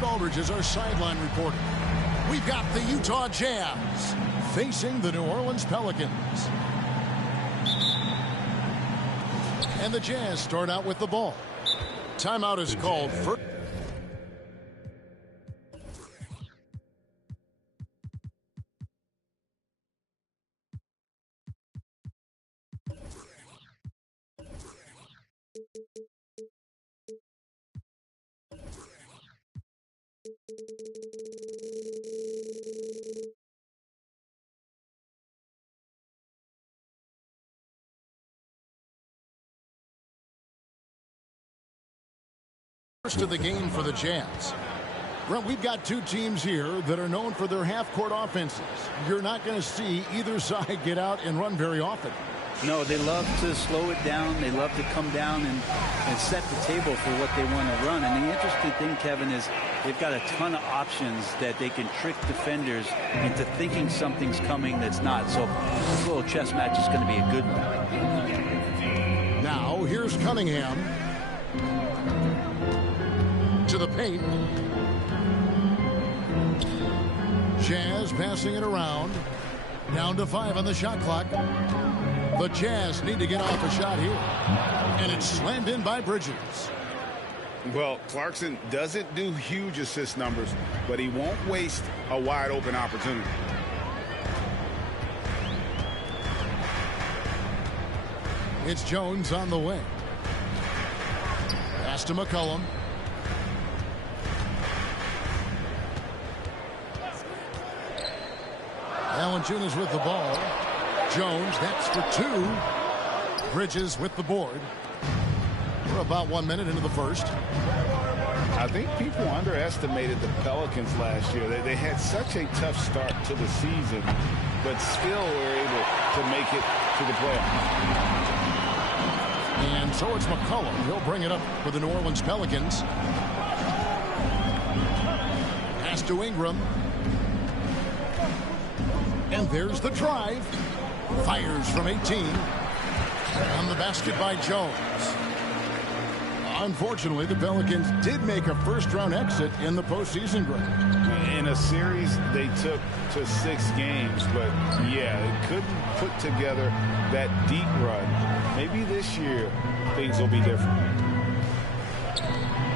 Aldridge is our sideline reporter. We've got the Utah Jazz facing the New Orleans Pelicans. And the Jazz start out with the ball. Timeout is called for. First of the game for the Jazz. Well, we've got two teams here that are known for their half-court offenses. You're not going to see either side get out and run very often. No, they love to slow it down. They love to come down and set the table for what they want to run. And the interesting thing, Kevin, is they've got a ton of options that they can trick defenders into thinking something's coming that's not. So this little chess match is going to be a good one. Now, here's Cunningham. To the paint. Jazz passing it around. Down to 5 on the shot clock. The Jazz need to get off a shot here. And it's slammed in by Bridges. Well, Clarkson doesn't do huge assist numbers, but he won't waste a wide open opportunity. It's Jones on the way. Pass to McCollum. Valanciunas with the ball. Jones, that's for 2. Bridges with the board. We're about 1 minute into the first. I think people underestimated the Pelicans last year. They had such a tough start to the season, but still were able to make it to the playoffs. And so it's McCollum. He'll bring it up for the New Orleans Pelicans. Pass to Ingram. And there's the drive. Fires from 18. On the basket by Jones. Unfortunately, the Pelicans did make a first-round exit in the postseason, Greg. In a series they took to 6 games, but yeah, they couldn't put together that deep run. Maybe this year things will be different.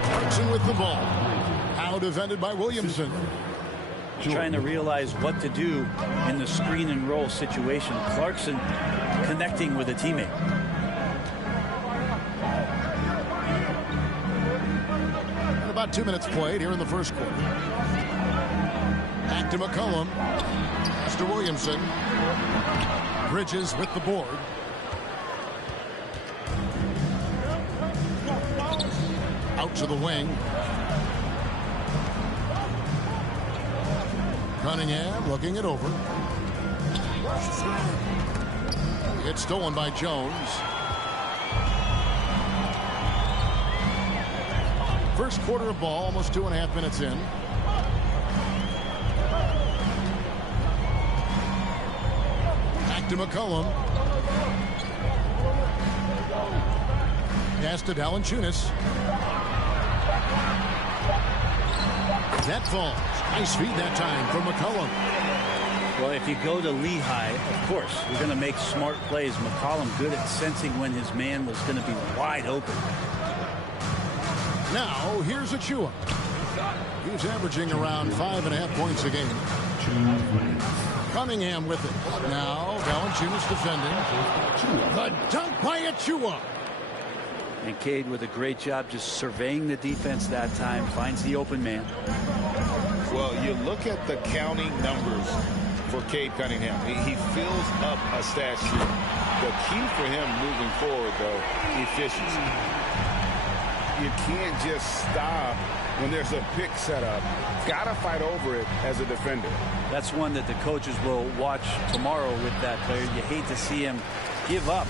Clarkson with the ball. Now defended by Williamson. Trying to realize what to do in the screen and roll situation. Clarkson connecting with a teammate. And about 2 minutes played here in the first quarter. Back to McCollum. Pass to Williamson. Bridges with the board. Out to the wing. Cunningham looking it over. It's stolen by Jones. First quarter of ball, almost 2.5 minutes in. Back to McCollum. Pass to Valanciunas. That falls. Nice feed that time from McCollum. Well, if you go to Lehigh, of course, you're going to make smart plays. McCollum good at sensing when his man was going to be wide open. Now, here's Achua. He's averaging around 5.5 points a game. Cunningham with it. Now, Valanciunas defending. The dunk by Achua. And Cade with a great job just surveying the defense that time. Finds the open man. Well, you look at the counting numbers for Cade Cunningham. He fills up a stat sheet. The key for him moving forward, though, efficiency. You can't just stop when there's a pick set up. Got to fight over it as a defender. That's one that the coaches will watch tomorrow with that player. You hate to see him give up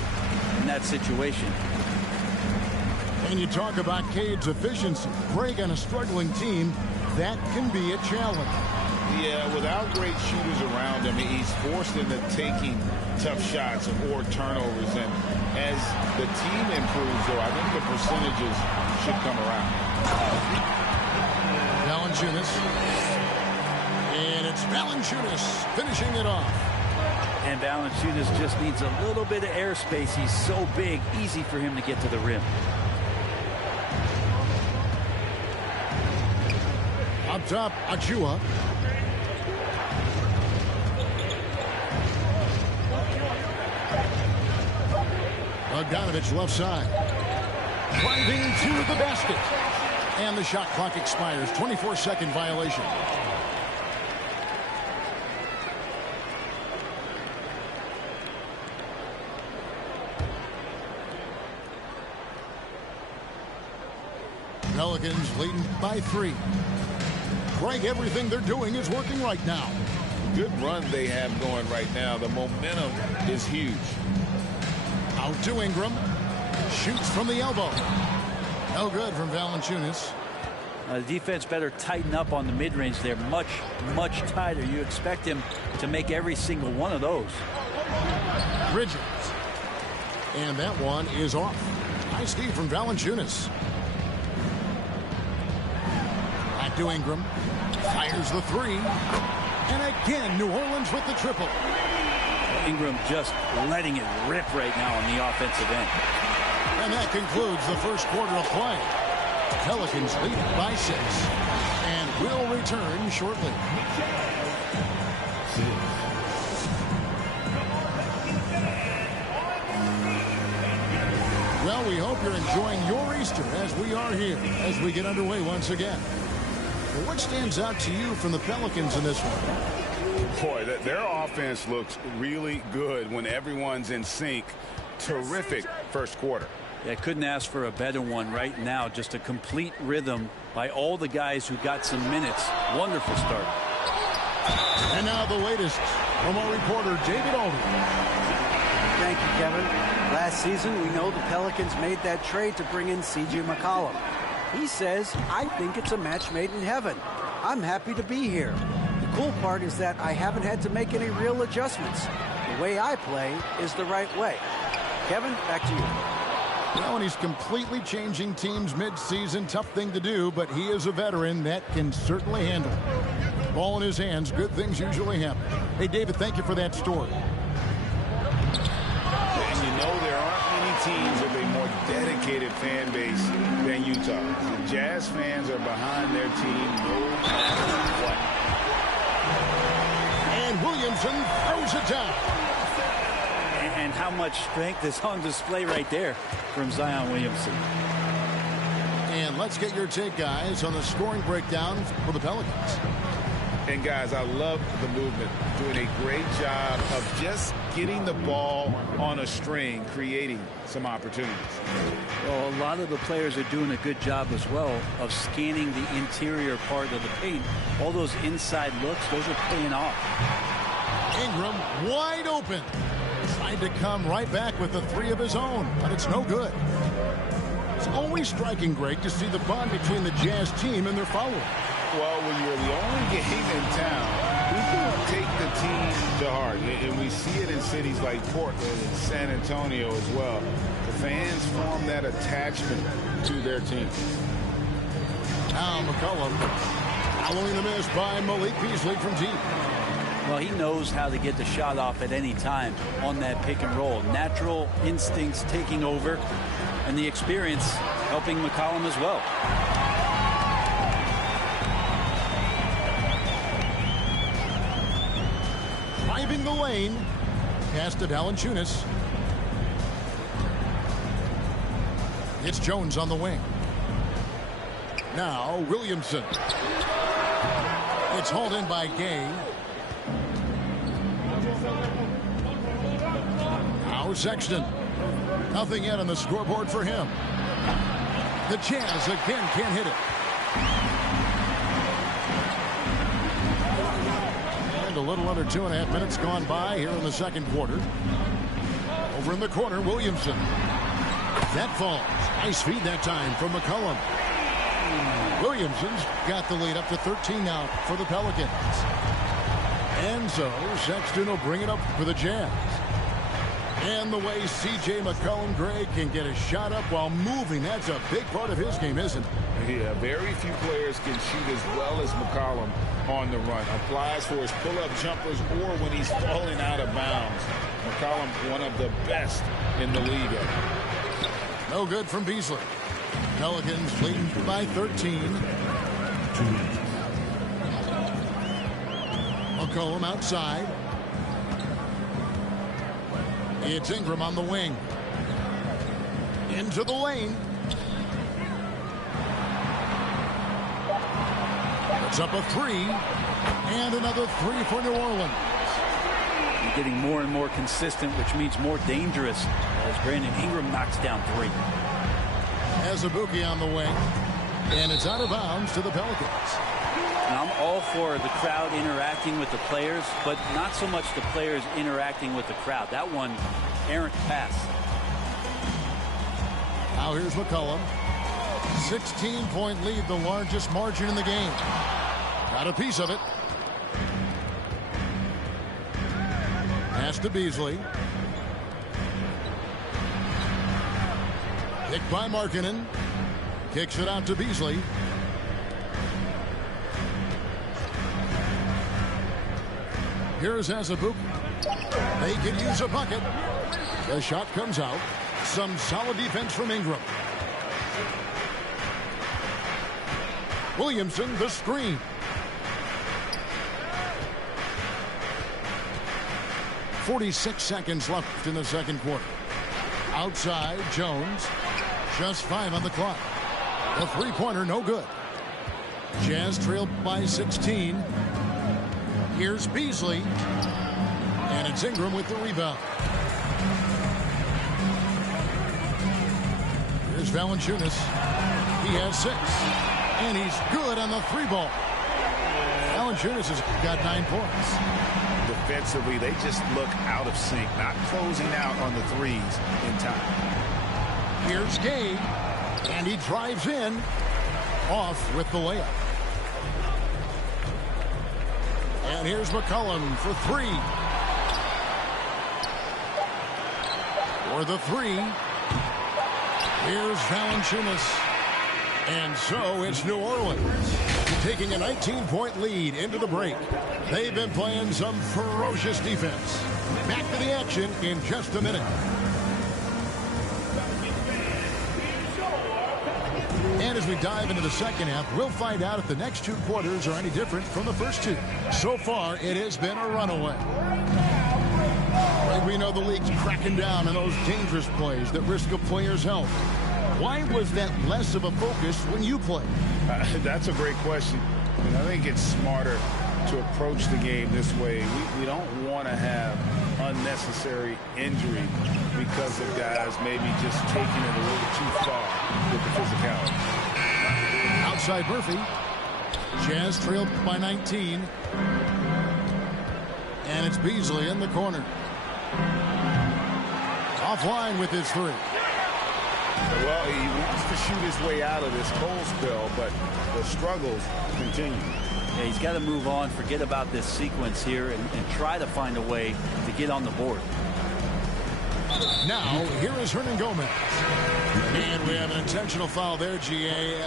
in that situation. And you talk about Cade's efficiency. Greg, on a struggling team, that can be a challenge. Yeah, without great shooters around him, he's forced into taking tough shots or turnovers. And as the team improves, though, I think the percentages should come around. Valanciunas. And it's Valanciunas finishing it off. And Valanciunas just needs a little bit of airspace. He's so big, easy for him to get to the rim. Up top, Achua. Bogdanovich left side. Driving to the basket. And the shot clock expires. 24-second violation. Pelicans leading by 3. Greg, everything they're doing is working right now. Good run they have going right now. The momentum is huge. Out to Ingram. Shoots from the elbow. No good from Valanciunas. The defense better tighten up on the mid-range. They're much, much tighter. You expect him to make every single one of those. Bridges. And that one is off. Nice feed from Valanciunas. Back to Ingram. Fires the 3. And again, New Orleans with the triple. Ingram just letting it rip right now on the offensive end. And that concludes the first quarter of play. Pelicans lead by 6. And will return shortly. Well, we hope you're enjoying your Easter as we are here as we get underway once again. Well, what stands out to you from the Pelicans in this one? Boy, their offense looks really good when everyone's in sync. Terrific first quarter. Yeah, couldn't ask for a better one right now. Just a complete rhythm by all the guys who got some minutes. Wonderful start. And now the latest from our reporter, David Aldridge. Thank you, Kevin. Last season, we know the Pelicans made that trade to bring in C.J. McCollum. He says, I think it's a match made in heaven. I'm happy to be here. The cool part is that I haven't had to make any real adjustments. The way I play is the right way. Kevin, back to you. Well, and he's completely changing teams mid-season. Tough thing to do, but he is a veteran that can certainly handle it. Ball in his hands, good things usually happen. Hey, David, thank you for that story. And you know there aren't many teams with a more dedicated fan base than Utah. The Jazz fans are behind their team no matter what. And Williamson throws it down. And how much strength is on display right there from Zion Williamson. And let's get your take, guys, on the scoring breakdown for the Pelicans. And, guys, I love the movement. Doing a great job of just getting the ball on a string, creating some opportunities. Well, a lot of the players are doing a good job as well of scanning the interior part of the paint. All those inside looks, those are paying off. Ingram wide open. Tried to come right back with the 3 of his own, but it's no good. It's always striking, Greg, to see the bond between the Jazz team and their followers. Well, when you're the only game in town, people take the team to heart. And we see it in cities like Portland and San Antonio as well. The fans form that attachment to their team. Now McCollum following the miss by Malik Beasley from deep. Well, he knows how to get the shot off at any time on that pick and roll. Natural instincts taking over, and the experience helping McCollum as well. Driving the lane. Pass to Valanciunas. It's Jones on the wing. Now Williamson. It's hauled in by Gay. Now Sexton. Nothing yet on the scoreboard for him. The Jazz again can't hit it. And a little under 2.5 minutes gone by here in the second quarter. Over in the corner, Williamson. That falls. Nice feed that time from McCollum. Williamson's got the lead up to 13 now for the Pelicans. And so Sexton will bring it up for the Jazz. And the way C.J. McCollum, Greg, can get a shot up while moving, that's a big part of his game, isn't it? Yeah, very few players can shoot as well as McCollum on the run. Applies for his pull-up jumpers or when he's falling out of bounds. McCollum, one of the best in the league at it. No good from Beasley. Pelicans leading by 13. McCollum outside. It's Ingram on the wing. Into the lane. It's up a three. And another three for New Orleans. You're getting more and more consistent, which means more dangerous as Brandon Ingram knocks down three. Azubuike on the wing. And it's out of bounds to the Pelicans. Now, I'm all for the crowd interacting with the players, but not so much the players interacting with the crowd. That one, errant pass. Now here's McCollum. 16-point lead, the largest margin in the game. Got a piece of it. Pass to Beasley. Picked by Markkanen. Kicks it out to Beasley. Here's Azubuike. They could use a bucket. The shot comes out. Some solid defense from Ingram. Williamson, the screen. .46 seconds left in the second quarter. Outside, Jones. Just 5 on the clock. The three-pointer, no good. Jazz trailed by 16. Here's Beasley. And it's Ingram with the rebound. Here's Valanciunas. He has 6. And he's good on the three ball. Valanciunas has got 9 points. Defensively, they just look out of sync, not closing out on the threes in time. Here's Gay. And he drives in. Off with the layup. And here's McCollum for 3. For the 3. Here's Valanciunas. And so it's New Orleans taking a 19-point lead into the break. They've been playing some ferocious defense. Back to the action in just a minute. And as we dive into the second half, we'll find out if the next 2 quarters are any different from the first 2. So far, it has been a runaway. We know the league's cracking down on those dangerous plays that risk a player's health. Why was that less of a focus when you played? That's a great question. And I think it's smarter to approach the game this way. We don't want to have unnecessary injury because of guys maybe just taking it a little too far with the physicality. Outside Murphy. Jazz trailed by 19. And it's Beasley in the corner. Offline with his 3. Well, he wants to shoot his way out of this cold spell, but the struggles continue. Yeah, he's got to move on, forget about this sequence here, and try to find a way to get on the board. Now, here is Hernan Gomez. And we have an intentional foul there, GA.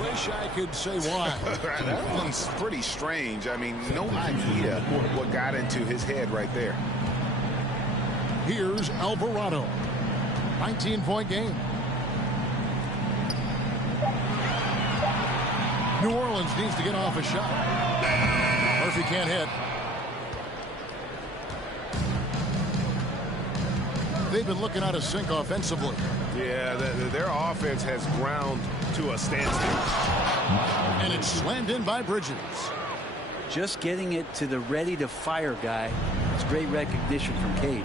Wish I could say why. That one's pretty strange. I mean, no idea what got into his head right there. Here's Alvarado. 19-point game. New Orleans needs to get off a shot. Murphy can't hit. They've been looking out of sync offensively. Yeah, their offense has ground to a standstill. And it's slammed in by Bridges. Just getting it to the ready-to-fire guy. It's great recognition from Cade.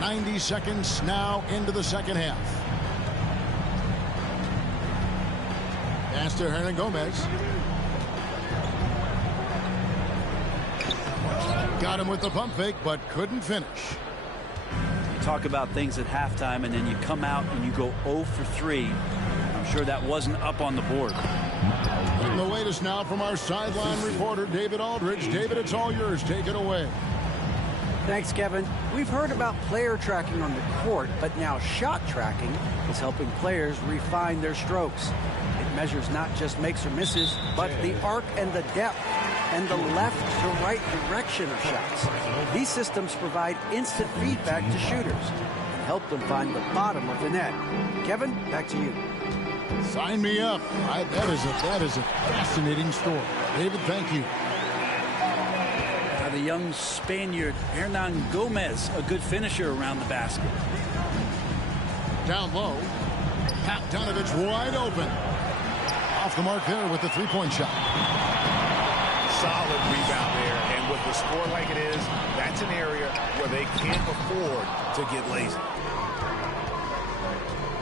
.90 seconds now into the second half. Pass to Hernan Gomez. Got him with the pump fake, but couldn't finish. You talk about things at halftime, and then you come out and you go 0 for 3. I'm sure that wasn't up on the board. And the latest now from our sideline reporter, David Aldridge. David, it's all yours. Take it away. Thanks, Kevin. We've heard about player tracking on the court, but now shot tracking is helping players refine their strokes. It measures not just makes or misses, but the arc and the depth and the left to right direction of shots. These systems provide instant feedback to shooters and help them find the bottom of the net. Kevin, back to you. Sign me up. That is a fascinating story. David, thank you. The young Spaniard Hernan Gomez, a good finisher around the basket. Down low. Donovich wide open. Off the mark there with the three-point shot. Solid rebound there, and with the score like it is, that's an area where they can't afford to get lazy.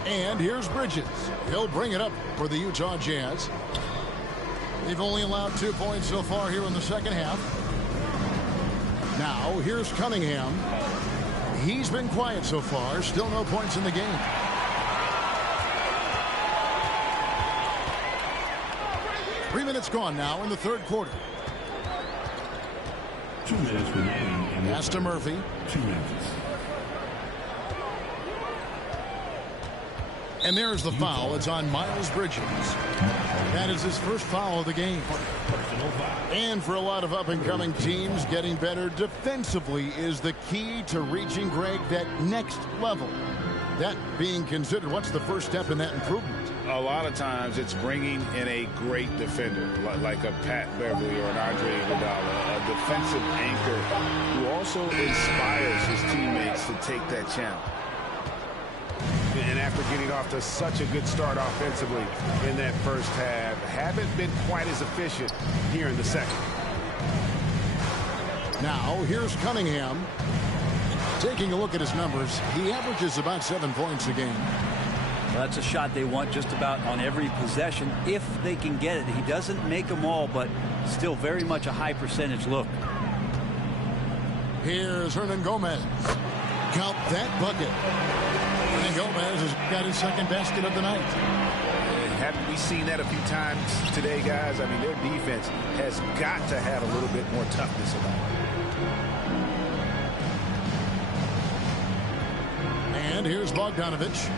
And here's Bridges. He'll bring it up for the Utah Jazz. They've only allowed 2 points so far here in the second half. Now, here's Cunningham. He's been quiet so far. Still no points in the game. Three minutes gone now in the third quarter. 2 minutes remaining. Pass to Murphy. 2 minutes. And there's the foul. It's on Miles Bridges. That is his first foul of the game. And for a lot of up-and-coming teams, getting better defensively is the key to reaching, Greg, that next level. That being considered, what's the first step in that improvement? A lot of times it's bringing in a great defender, like a Pat Beverly or an Andre Iguodala, a defensive anchor who also inspires his teammates to take that challenge. And after getting off to such a good start offensively in that first half, haven't been quite as efficient here in the second. Now, here's Cunningham. Taking a look at his numbers, he averages about 7 points a game. Well, that's a shot they want just about on every possession if they can get it. He doesn't make them all, but still very much a high percentage look. Here's Hernan Gomez. Count that bucket. Hernan Gomez has got his second basket of the night. Haven't we seen that a few times today, guys? I mean, their defense has got to have a little bit more toughness about it. And here's Bogdanovich.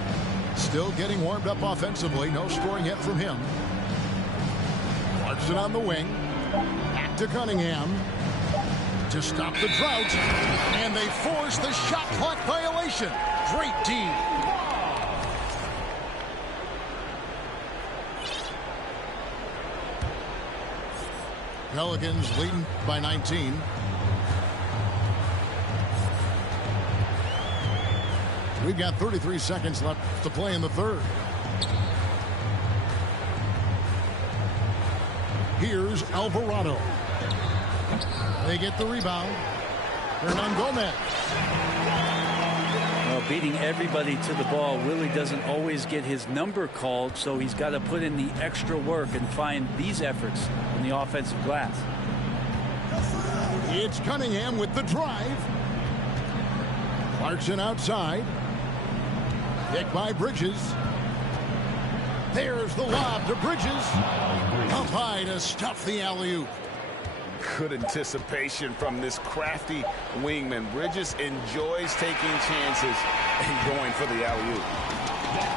Still getting warmed up offensively. No scoring yet from him. Clarkson on the wing. Back to Cunningham. To stop the drought. And they force the shot clock violation. Great D. Pelicans leading by 19. We've got 33 seconds left to play in the third. Here's Alvarado. They get the rebound. Hernan Gomez. Well, beating everybody to the ball, Willie doesn't always get his number called, so he's got to put in the extra work and find these efforts in the offensive glass. It's Cunningham with the drive. Clarkson outside. Picked by Bridges. There's the lob to Bridges. Up high to stuff the alley-oop. Good anticipation from this crafty wingman. Bridges enjoys taking chances and going for the alley-oop.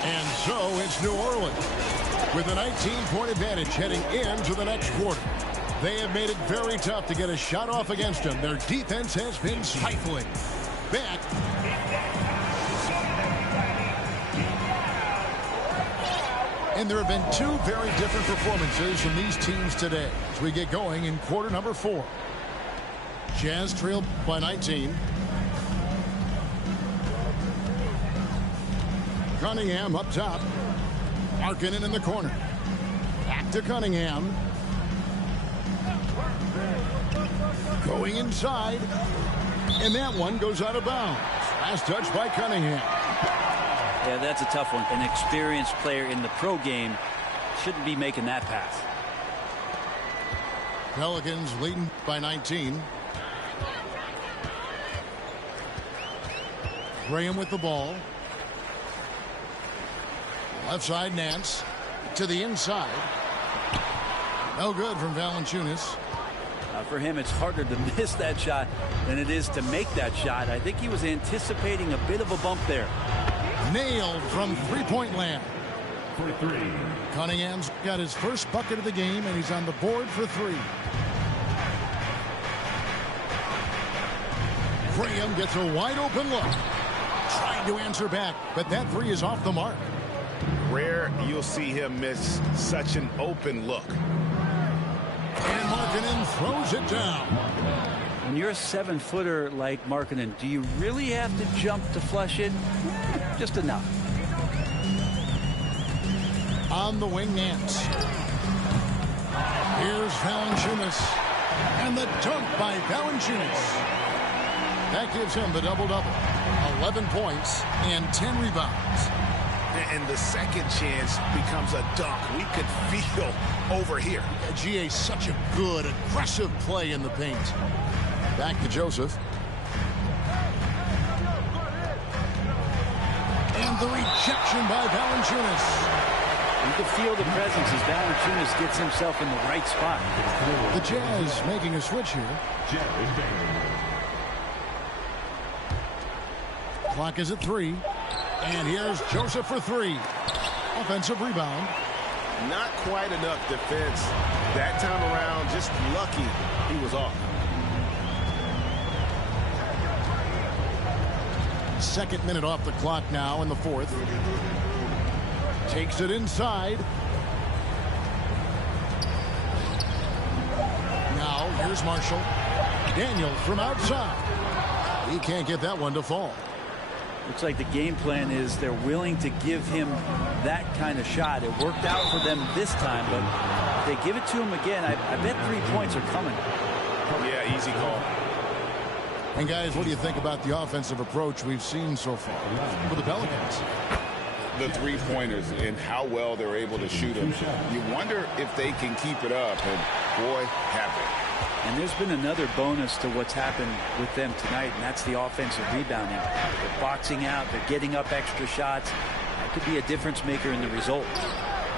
And so it's New Orleans with a 19-point advantage heading into the next quarter. They have made it very tough to get a shot off against them. Their defense has been stifling. Back. And there have been two very different performances from these teams today as we get going in quarter number 4. Jazz trailed by 19. Cunningham up top. Markkanen in the corner. Back to Cunningham. Going inside. And that one goes out of bounds. Last touch by Cunningham. Yeah, that's a tough one. An experienced player in the pro game shouldn't be making that pass. Pelicans leading by 19. Graham with the ball. Left side, Nance. To the inside. No good from Valanciunas. For him, it's harder to miss that shot than it is to make that shot. I think he was anticipating a bit of a bump there. Nailed from three-point land. For three. Cunningham's got his first bucket of the game, and he's on the board for three. Graham gets a wide-open look. Trying to answer back, but that three is off the mark. Rare you'll see him miss such an open look. And Markkanen throws it down. When you're a 7-footer like Markkanen, do you really have to jump to flush it? Just enough. On the wing, Nance. Here's Valanciunas. And the dunk by Valanciunas. That gives him the double-double. 11 points and 10 rebounds. And the second chance becomes a dunk. We could feel over here. GA, such a good, aggressive play in the paint. Back to Joseph. And the rejection by Valanciunas. You can feel the presence as Valanciunas gets himself in the right spot. The Jazz making a switch here. Clock is at 3. And here's Joseph for 3. Offensive rebound. Not quite enough defense that time around. Just lucky he was off. Second minute off the clock now in the fourth. Takes it inside. Now here's Marshall. Daniels from outside. He can't get that one to fall. Looks like the game plan is they're willing to give him that kind of shot. It worked out for them this time, but if they give it to him again, I bet 3 points are coming. Yeah, easy call. And guys, what do you think about the offensive approach we've seen so far for the Pelicans? The three-pointers and how well they're able to shoot them. You wonder if they can keep it up, and boy, have they. And there's been another bonus to what's happened with them tonight, and that's the offensive rebounding. They're boxing out. They're getting up extra shots. That could be a difference maker in the result.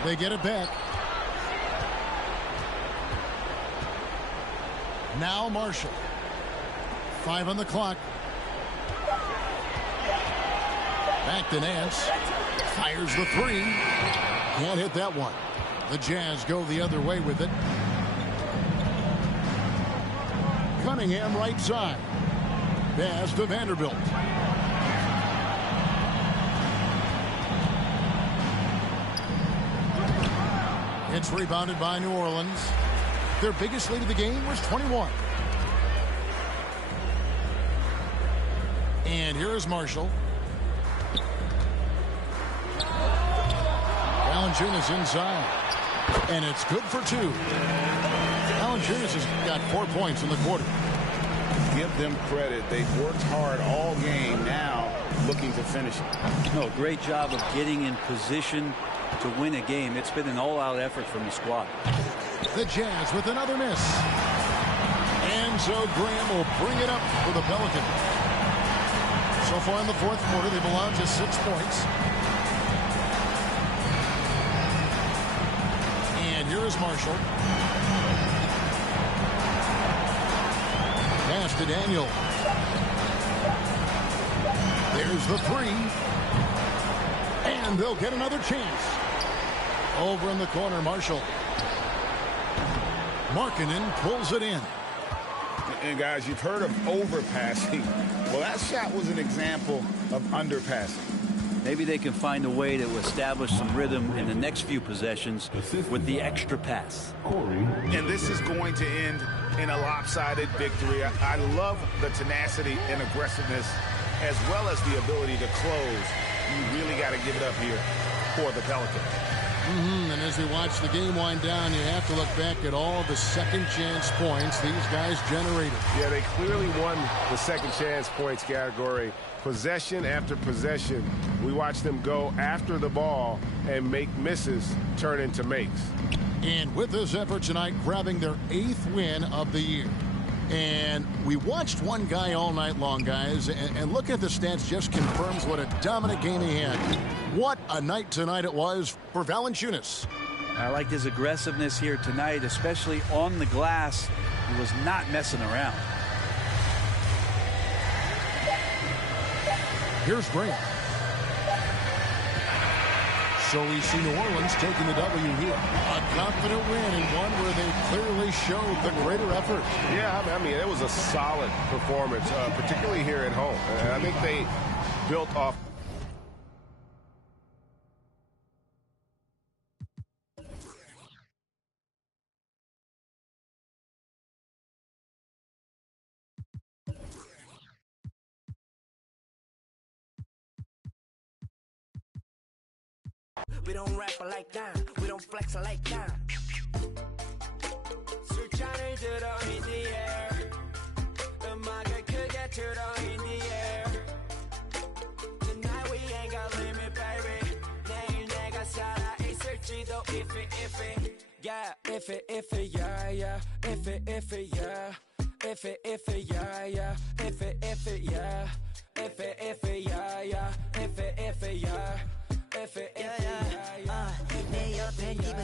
They get it back. Now Marshall. 5 on the clock. Back to Nance. Fires the 3. Can't hit that one. The Jazz go the other way with it. Cunningham right side. Pass to Vanderbilt. It's rebounded by New Orleans. Their biggest lead of the game was 21. And here is Marshall. Valanciunas inside. And it's good for 2. Valanciunas has got 4 points in the quarter. Give them credit. They've worked hard all game, now looking to finish it. No, great job of getting in position to win a game. It's been an all-out effort from the squad. The Jazz with another miss. And so Graham will bring it up for the Pelicans. So far in the fourth quarter, they've allowed just 6 points. And here is Marshall. Pass to Daniel. There's the 3. And they'll get another chance. Over in the corner, Marshall. Markkanen pulls it in. And guys, you've heard of overpassing. Well, that shot was an example of underpassing. Maybe they can find a way to establish some rhythm in the next few possessions with the extra pass. And this is going to end in a lopsided victory. I love the tenacity and aggressiveness as well as the ability to close. You really got to give it up here for the Pelicans. And as we watch the game wind down, you have to look back at all the second chance points these guys generated. Yeah, they clearly won the second chance points category. Possession after possession, we watch them go after the ball and make misses turn into makes. And with this effort tonight, grabbing their 8th win of the year. And we watched one guy all night long, guys, and look at the stats just confirms what a dominant game he had. What a night tonight it was for Valanciunas. I liked his aggressiveness here tonight, especially on the glass. He was not messing around. Here's Grant. So we see New Orleans taking the W here. A confident win and one where they clearly showed the greater effort. Yeah, I mean, it was a solid performance, particularly here at home. And I think they built off. We don't rap like that. We don't flex like that. 술잔을 들어 in the air. 음악을 크게 틀어 in the air. Tonight we ain't got limit, baby. 내일 내가 살아 있을지도 if it, yeah, if it, yeah, yeah, if it, yeah, if it, yeah, yeah, if it, yeah, if it, yeah, yeah, if it, yeah. 내 옆에 네가